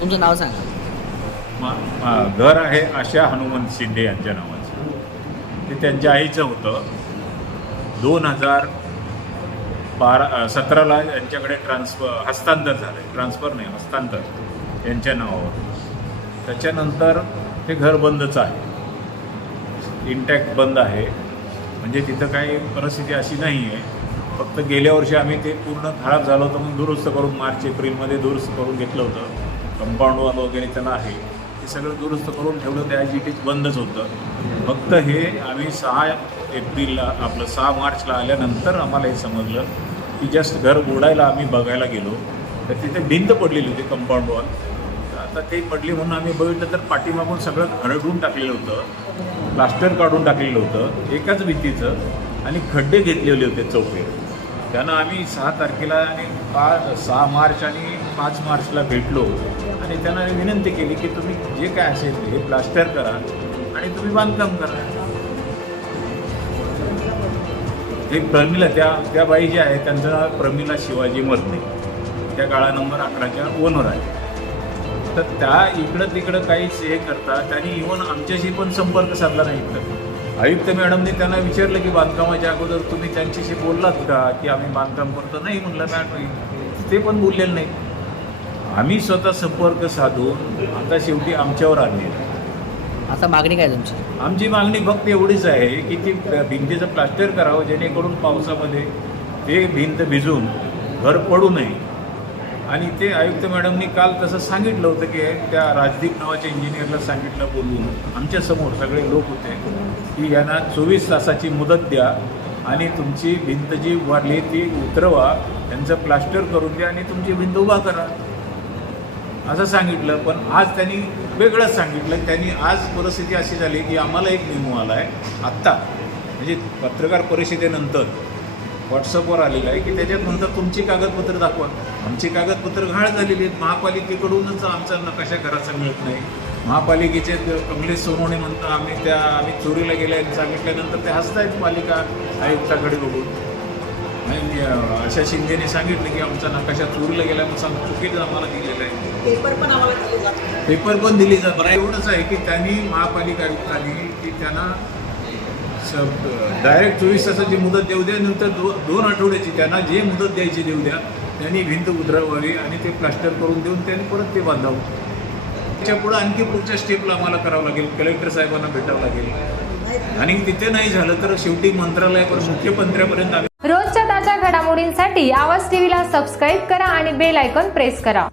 तुमचं नाव सांगा. मा- घर आहे आशा हनुमंत शिंदे यांच्या नावाचं. ते त्यांच्या आईचं होतं. दोन हजार बारा सतराला यांच्याकडे ट्रान्सफर हस्तांतर झालं ट्रान्सफर नाही हस्तांतर यांच्या नावावर. त्याच्यानंतर ते घर बंदच आहे. इंटॅक्ट बंद आहे. म्हणजे तिथं काही परिस्थिती अशी नाही आहे फक्त गेल्या वर्षी आम्ही ते पूर्ण खराब झालं होतं म्हणून दुरुस्त करून मार्च एप्रिलमध्ये दुरुस्त करून घेतलं होतं. कंपाऊंड वॉल वगैरे त्याला आहे. ते सगळं दुरुस्त करून ठेवलं त्या जी टीच बंदच होतं. फक्त हे आम्ही सहा एप्रिलला आपलं सहा मार्चला आल्यानंतर आम्हाला हे समजलं की जस्ट घर उडायला आम्ही बघायला गेलो. तर तिथे भिंत पडलेली होती कंपाऊंड वॉल आता ते पडली म्हणून आम्ही बघितलं तर पाठीमागून सगळं घरडून टाकलेलं होतं. प्लास्टर काढून टाकलेलं होतं. एकाच भिंतीचं. आणि खड्डे घेतलेले होते चौके त्यानं आम्ही सहा तारखेला आणि पाच सहा मार्च आणि पाच मार्चला भेटलो. आणि त्यांना विनंती केली की तुम्ही जे काय असेल ते प्लास्टर करा आणि तुम्ही बांधकाम करा. एक प्रमिला त्या त्या बाई जे आहे त्यांचं नाव प्रमिला शिवाजी मधने त्या काळा नंबर अकराच्या ओनर आहे. तर त्या इकडं तिकडं काहीच हे करता त्यांनी इव्हन आमच्याशी पण संपर्क साधला नाही इकडं आयुक्त मॅडमने त्यांना विचारलं की बांधकामाच्या अगोदर तुम्ही त्यांच्याशी बोललात का? की आम्ही बांधकाम करतो. नाही म्हणलं मॅडम ते पण बोललेलं नाही आम्ही स्वतः संपर्क साधून आता शेवटी आमच्यावर आली आता मागणी काय तुमची? आमची मागणी फक्त एवढीच आहे की ती भिंतीचं प्लास्टर करावं जेणेकरून पावसामध्ये ते भिंत भिजून घर पडू नये. आणि ते आयुक्त मॅडमनी काल तसं सांगितलं होतं की त्या राजदीप नावाच्या इंजिनियरला सांगितलं बोलवून आमच्यासमोर सगळे लोक होते की यांना चोवीस तासाची मुदत द्या आणि तुमची भिंत जी वाढली ती उतरवा त्यांचं प्लास्टर करून द्या आणि तुमची भिंत उभा करा. असं सांगितलं पण आज त्यांनी वेगळंच सांगितलं. त्यांनी आज परिस्थिती अशी झाली की आम्हाला एक मेमो आला आहे आत्ता म्हणजे पत्रकार परिषदेनंतर. व्हॉट्सअपवर आलेलं आहे की त्याच्यात म्हणतात तुमची कागदपत्र दाखवा. आमची कागदपत्र घाळ झालेली आहेत. महापालिकेकडूनच आमचा नकाशा घराचा मिळत नाही. महापालिकेचे कमलेश सोनवणे म्हणतात आम्ही त्या आम्ही चोरीला गेल्या सांगितल्यानंतर ते हसतायत पालिका आयुक्ताकडे बघून. आणि अं, आशा शिंदेने सांगितलं की आमचा नकाशा चोरीला गेला सांग चुकीचं आम्हाला दिलेलं आहे. पेपर पण आम्हाला दिले जातात पेपर पण दिली जात एवढंच आहे की त्यांनी महापालिका आयुक्तांनी की त्यांना डायरेक्ट चोवीस तासाची मुदत देऊ द्या नंतर दो दोन आठवड्याची त्यांना जे मुदत द्यायची देऊ द्या त्यांनी भिंत उतरवावी आणि ते प्लास्टर करून देऊन त्यांनी परत ते बांधावं. त्याच्या पुढं आणखी पुढच्या स्टेपला आम्हाला करावं लागेल कलेक्टर साहेबांना भेटावं लागेल. आणि तिथे नाही झालं तर शेवटी मंत्रालयापर्यंत मुख्यमंत्र्यापर्यंत आम्ही रोजच्या ताज्या घडामोडींसाठी आवाज टीव्हीला सबस्क्राईब करा आणि बेल आयकॉन प्रेस करा.